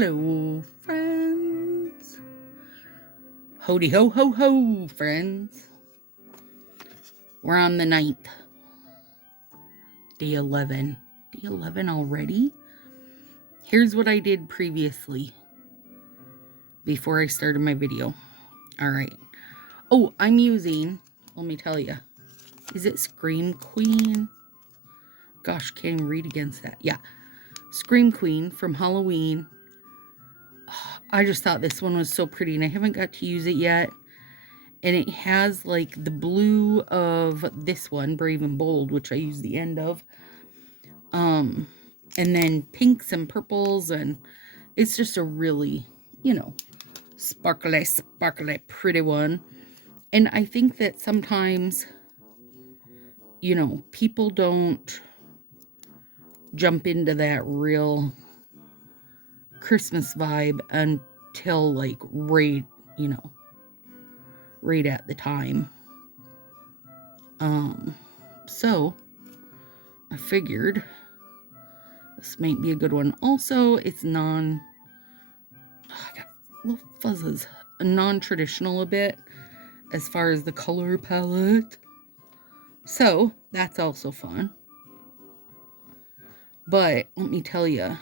Hello, friends. Hody ho ho ho, friends. We're on the 9th. Day 11. Day 11 already? Here's what I did previously before I started my video. Alright. Oh, I'm using, let me tell you. Is it Scream Queen? Gosh, can't even read against that. Yeah. Scream Queen from Halloween. I just thought this one was so pretty, and I haven't got to use it yet. And it has like the blue of this one, Brave and Bold, which I use the end of. And then pinks and purples, and it's just a really, sparkly, pretty one. And I think that sometimes, people don't jump into that real Christmas vibe until like right at the time. So I figured this might be a good one. Also, it's I got little fuzzes, non-traditional a bit as far as the color palette. So that's also fun. But let me tell you,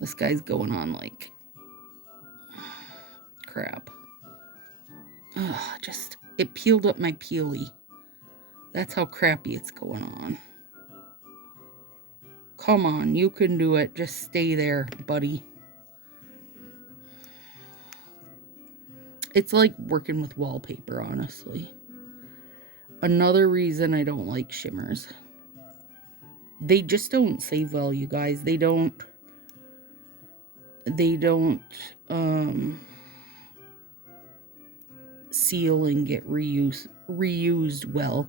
this guy's going on like crap. It peeled up my peely. That's how crappy it's going on. Come on, you can do it. Just stay there, buddy. It's like working with wallpaper, honestly. Another reason I don't like shimmers. They just don't save well, you guys. They don't seal and get reused well.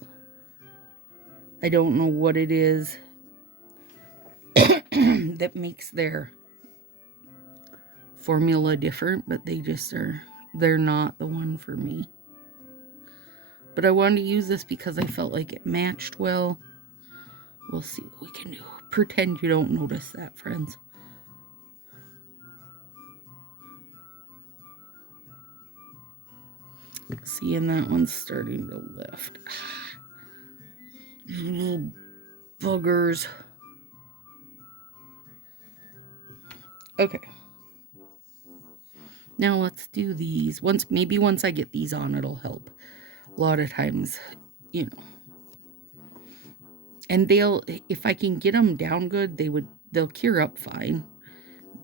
I don't know what it is that makes their formula different, but they're not the one for me. But I wanted to use this because I felt like it matched well. We'll see what we can do. Pretend you don't notice that, friends. Seeing that one's starting to lift. Little buggers. Okay. Now let's do these. Maybe once I get these on, it'll help. A lot of times, And if I can get them down good, they'll cure up fine.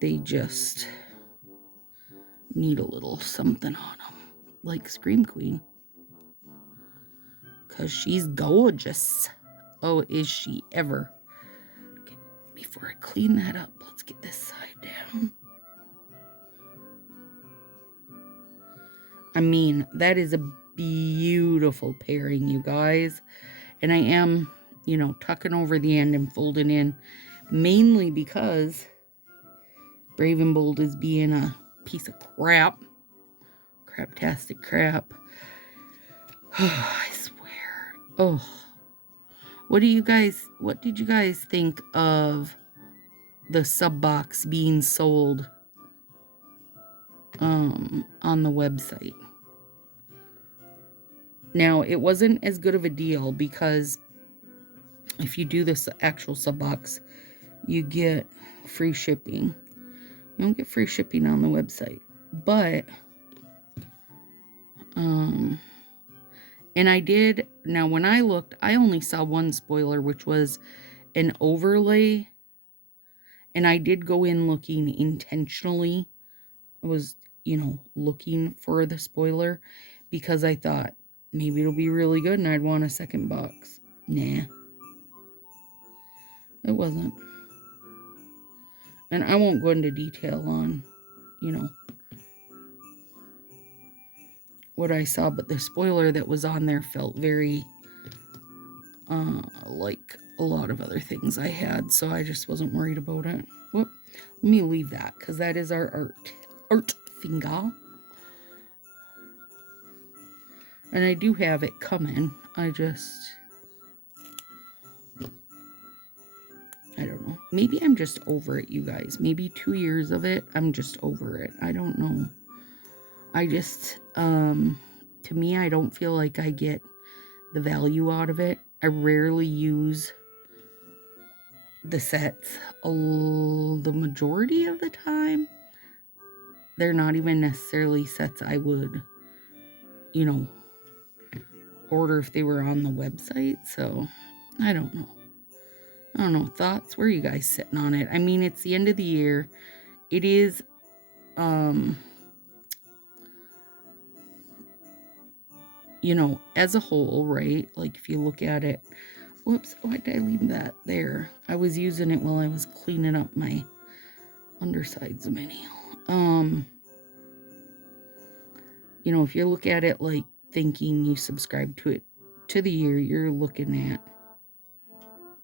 They just need a little something on them, like Scream Queen. Because she's gorgeous. Oh, is she ever. Okay, before I clean that up, let's get this side down. I mean, that is a beautiful pairing, you guys. And I am, tucking over the end and folding in, mainly because Brave and Bold is being a piece of crap. Craptastic crap. Oh, I swear. Oh. What did you guys think of the sub box being sold on the website? Now, it wasn't as good of a deal because if you do this actual sub box, you get free shipping. You don't get free shipping on the website. But and I did, now when I looked, I only saw one spoiler, which was an overlay. And I did go in looking intentionally. I was, looking for the spoiler because I thought maybe it'll be really good and I'd want a second box. Nah. It wasn't. And I won't go into detail on, what I saw, but the spoiler that was on there felt very like a lot of other things I had, so I just wasn't worried about it. Whoop. Let me leave that because that is our art finger. And I do have it coming. I don't know. maybe I'm just over it, you guys. Maybe 2 years of it, I'm just over it. I don't know. I just, to me, I don't feel like I get the value out of it. I rarely use the sets. The majority of the time, they're not even necessarily sets I would, you know, order if they were on the website. So, I don't know. I don't know. Thoughts? Where are you guys sitting on it? I mean, it's the end of the year. It is, you know, as a whole, right? Like if you look at it, whoops, why did I leave that there? I was using it while I was cleaning up my undersides of my nail. You know, if you look at it like thinking you subscribe to it to the year, you're looking at,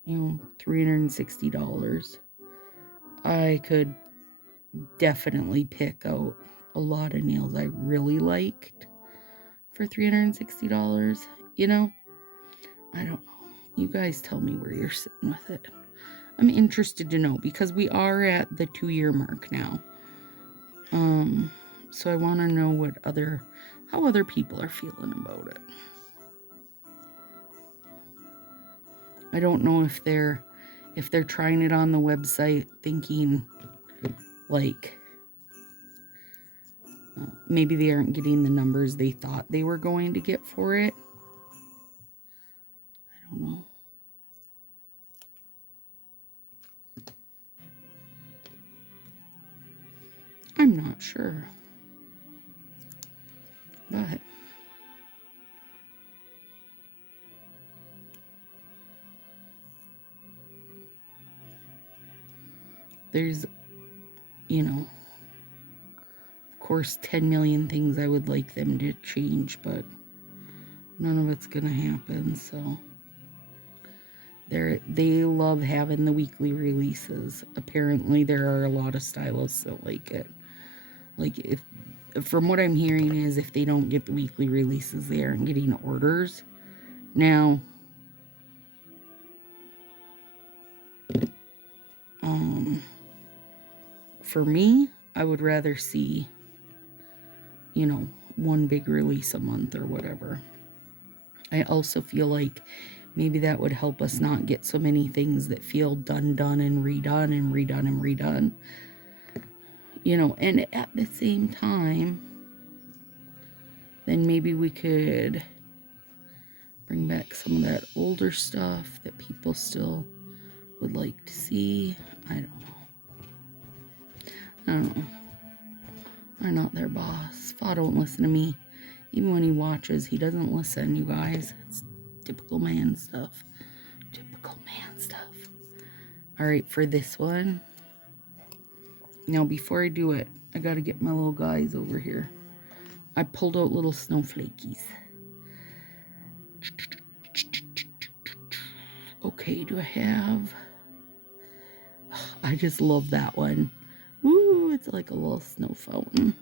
you know, $360. I could definitely pick out a lot of nails I really liked for $360, you know? I don't know. You guys tell me where you're sitting with it. I'm interested to know because we are at the 2-year mark now. So I want to know how other people are feeling about it. I don't know if they're trying it on the website thinking like maybe they aren't getting the numbers they thought they were going to get for it. I don't know. I'm not sure. But there's, you know, of course, 10 million things I would like them to change, but none of it's gonna happen. So they love having the weekly releases. Apparently, there are a lot of stylists that like it. Like if from what I'm hearing is if they don't get the weekly releases, they aren't getting orders. Now, for me, I would rather see, you know, one big release a month or whatever. I also feel like maybe that would help us not get so many things that feel done and redone and redone and redone. You know, and at the same time, then maybe we could bring back some of that older stuff that people still would like to see. I don't know. I'm not their boss. Fa don't listen to me. Even when he watches, he doesn't listen, you guys. It's typical man stuff. Typical man stuff. All right, for this one. Now, before I do it, I got to get my little guys over here. I pulled out little snowflakies. Okay, do I have... I just love that one. Woo, it's like a little snow fountain.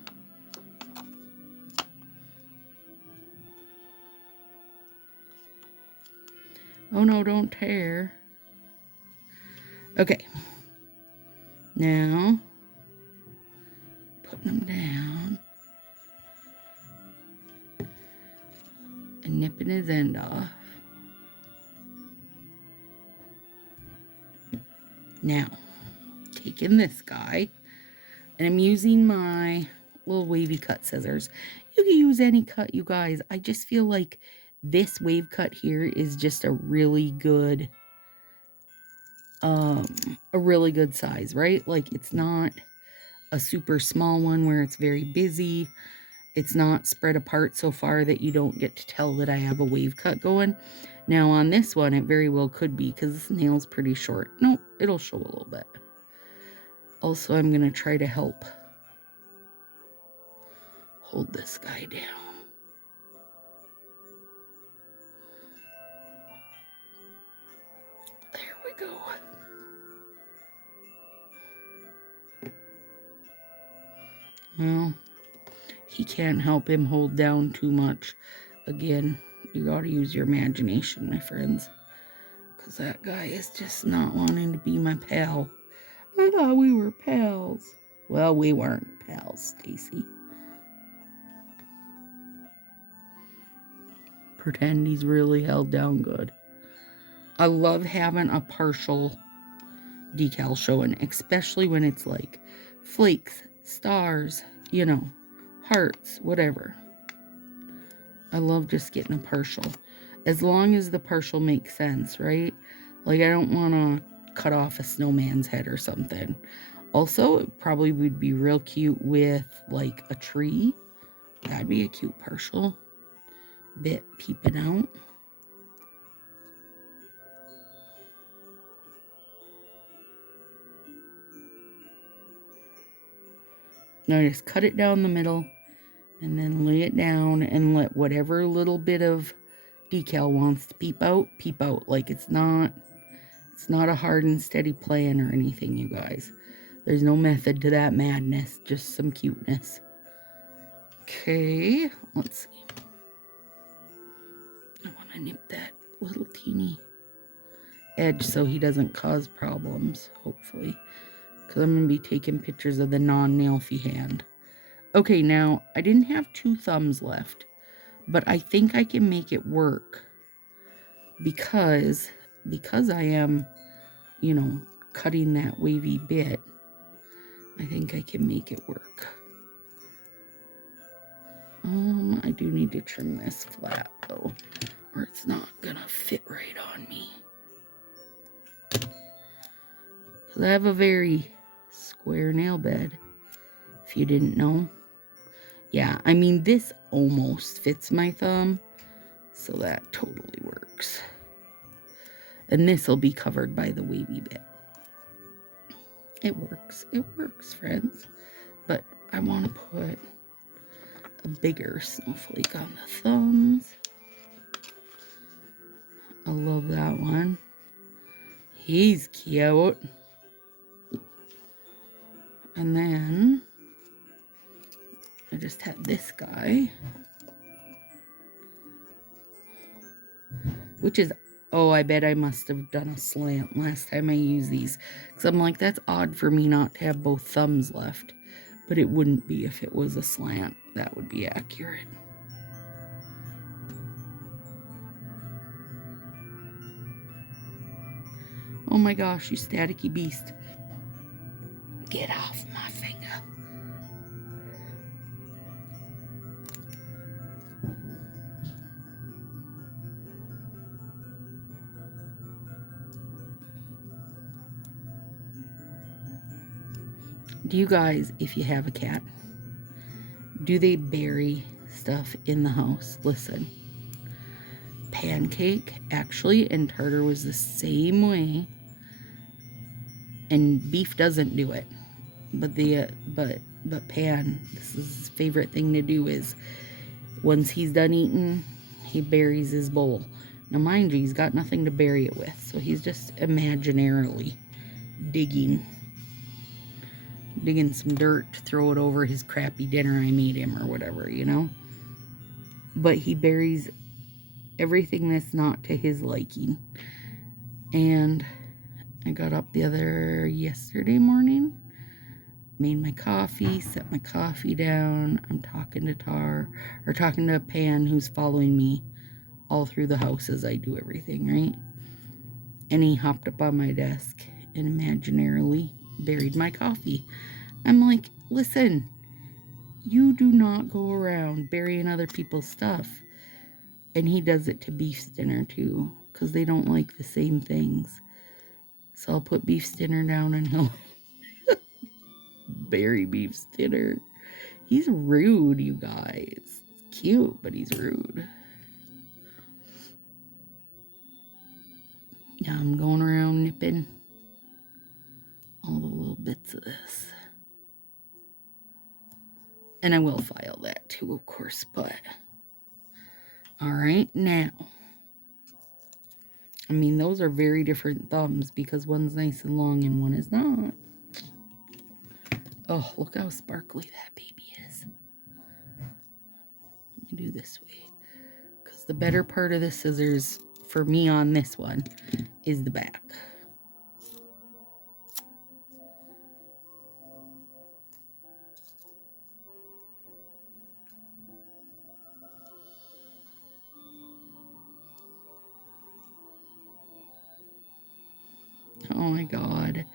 Oh no, don't tear. Okay. Now, putting them down. And nipping his end off. Now, taking this guy, and I'm using my little wavy cut scissors. You can use any cut, you guys. I just feel like this wave cut here is just a really good size, right? Like it's not a super small one where it's very busy. It's not spread apart so far that you don't get to tell that I have a wave cut going. Now on this one, it very well could be because this nail's pretty short. Nope, it'll show a little bit. Also, I'm going to try to help hold this guy down. There we go. Well, he can't help him hold down too much. Again, you got to use your imagination, my friends. Because that guy is just not wanting to be my pal. I thought we were pals. Well, we weren't pals, Stacy. Pretend he's really held down good. I love having a partial decal showing, especially when it's like flakes, stars, you know, hearts, whatever. I love just getting a partial. As long as the partial makes sense, right? Like, I don't want to cut off a snowman's head or something. Also, it probably would be real cute with, like, a tree. That'd be a cute partial. Bit peeping out. Now just cut it down the middle and then lay it down and let whatever little bit of decal wants to peep out. Like, it's not a hard and steady plan or anything, you guys. There's no method to that madness, just some cuteness. Okay, let's see. I want to nip that little teeny edge so he doesn't cause problems, hopefully. Because I'm going to be taking pictures of the non-nailfy hand. Okay, now, I didn't have 2 thumbs left, but I think I can make it work. Because I am, you know, cutting that wavy bit, I think I can make it work. I do need to trim this flat, though, or it's not going to fit right on me. Because I have a very square nail bed, if you didn't know. Yeah, I mean, this almost fits my thumb, so that totally works. And this will be covered by the wavy bit. It works, friends. But I want to put a bigger snowflake on the thumbs. I love that one. He's cute. And then I just have this guy, which is, oh, I bet I must have done a slant last time I used these. Because I'm like, that's odd for me not to have both thumbs left. But it wouldn't be if it was a slant. That would be accurate. Oh my gosh, you staticky beast. Get off my finger. Do you guys, if you have a cat, do they bury stuff in the house? Listen. Pancake, actually, and Tartar was the same way. And Beef doesn't do it. But Pan, this is his favorite thing to do is once he's done eating, he buries his bowl. Now, mind you, he's got nothing to bury it with, so he's just imaginarily digging some dirt to throw it over his crappy dinner I made him or whatever, you know? But he buries everything that's not to his liking. And I got up yesterday morning, made my coffee, set my coffee down. I'm talking to Pan, who's following me all through the house as I do everything, right? And he hopped up on my desk and imaginarily buried my coffee. I'm like, listen, you do not go around burying other people's stuff. And he does it to Beef's dinner too, because they don't like the same things. So I'll put Beef's dinner down and he'll bury Beef's dinner. He's rude, you guys. Cute, but he's rude. Now I'm going around nipping all the little bits of this. And I will file that too, of course, but... Alright, now... I mean, those are very different thumbs because one's nice and long and one is not. Oh, look how sparkly that baby is. Let me do this way. Because the better part of the scissors for me on this one is the back. Oh my god.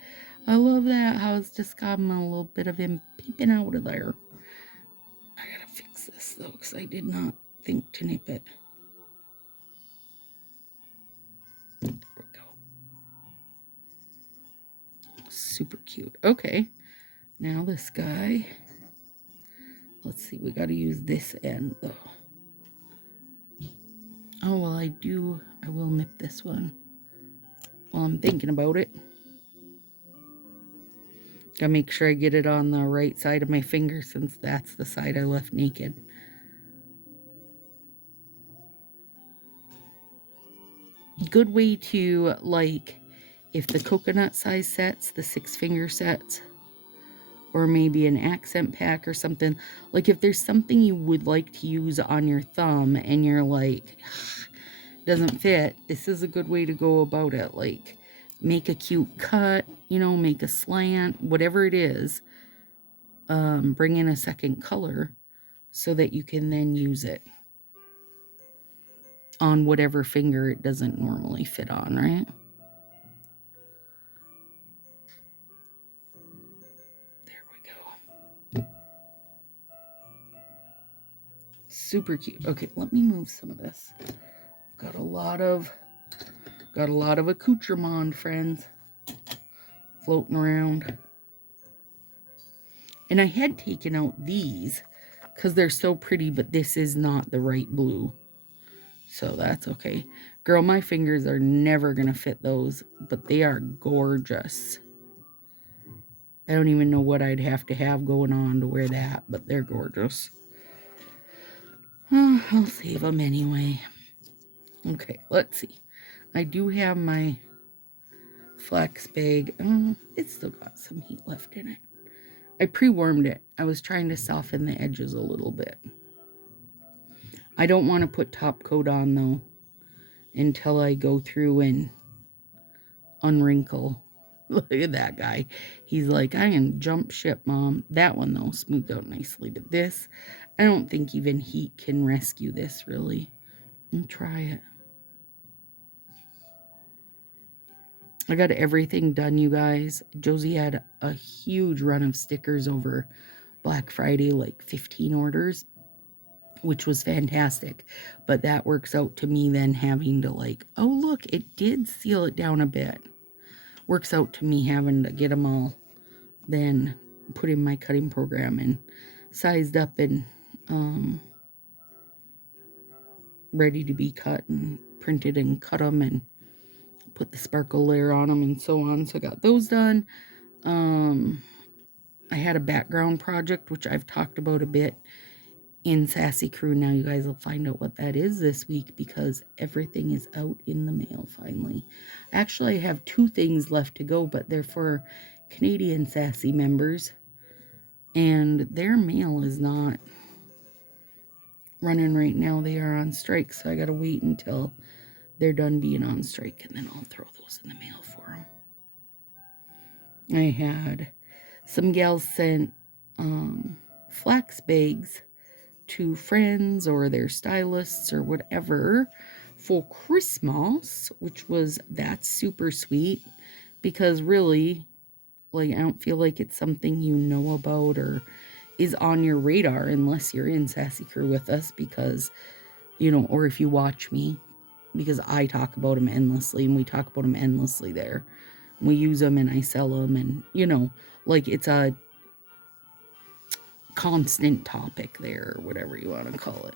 I love that how it's just got a little bit of him peeping out of there. I gotta fix this though, because I did not think to nip it. There we go. Super cute. Okay. Now this guy. Let's see, we gotta use this end though. Oh, well, I will nip this one while I'm thinking about it. Gotta make sure I get it on the right side of my finger since that's the side I left naked. Good way to, like, if the coconut size sets, the 6-finger sets, or maybe an accent pack or something, like if there's something you would like to use on your thumb and you're like, doesn't fit, this is a good way to go about it. Like, make a cute cut, you know, make a slant, whatever it is. Bring in a second color so that you can then use it on whatever finger it doesn't normally fit on, right? There we go. Super cute. Okay, let me move some of this. Got a lot of accoutrement, friends, floating around. And I had taken out these because they're so pretty, but this is not the right blue. So that's okay. Girl, my fingers are never going to fit those, but they are gorgeous. I don't even know what I'd have to have going on to wear that, but they're gorgeous. Oh, I'll save them anyway. Okay, let's see. I do have my flax bag. It's still got some heat left in it. I pre-warmed it. I was trying to soften the edges a little bit. I don't want to put top coat on though until I go through and unwrinkle. Look at that guy. He's like, I can jump ship, Mom. That one though smoothed out nicely, but this, I don't think even heat can rescue this really. I'll try it. I got everything done, you guys. Josie had a huge run of stickers over Black Friday, like 15 orders, which was fantastic. But that works out to me then having to like, oh, look, it did seal it down a bit. Works out to me having to get them all then put in my cutting program and sized up and ready to be cut and printed and cut them and put the sparkle layer on them and so on. So I got those done. I had a background project, which I've talked about a bit in Sassy Crew. Now you guys will find out what that is this week because everything is out in the mail finally. Actually, I have 2 things left to go, but they're for Canadian Sassy members. And their mail is not running right now. They are on strike, so I got to wait until they're done being on strike, and then I'll throw those in the mail for them. I had some gals sent flax bags to friends or their stylists or whatever for Christmas, that's super sweet because really, like, I don't feel like it's something you know about or is on your radar unless you're in Sassy Crew with us because, you know, or if you watch me, because I talk about them endlessly and we talk about them endlessly there. We use them and I sell them and, you know, like it's a constant topic there or whatever you want to call it.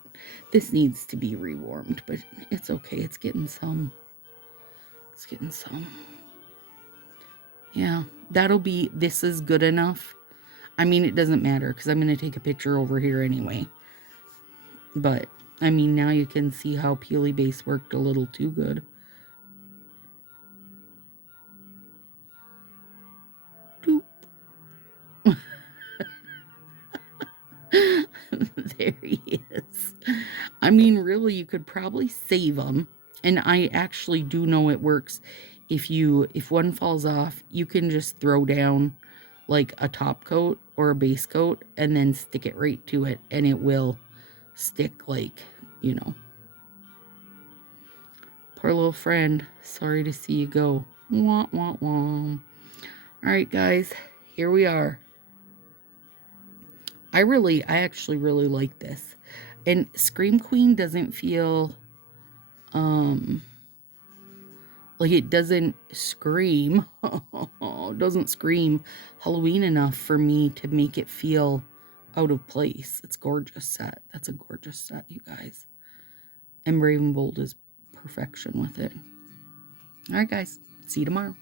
This needs to be rewarmed, but it's okay. It's getting some. Yeah, this is good enough. I mean, it doesn't matter because I'm going to take a picture over here anyway. But, I mean, now you can see how Peely Base worked a little too good. Doop. There he is. I mean, really, you could probably save them And I actually do know it works. If one falls off, you can just throw down like a top coat or a base coat and then stick it right to it, and it will stick like, you know. Poor little friend. Sorry to see you go. Wah, wah, wah. Alright, guys. Here we are. I actually really like this. And Scream Queen doesn't feel, like it doesn't scream. It doesn't scream Halloween enough for me to make it feel out of place. It's a gorgeous set. That's a gorgeous set, you guys. And Brave and Bold is perfection with it. All right, guys. See you tomorrow.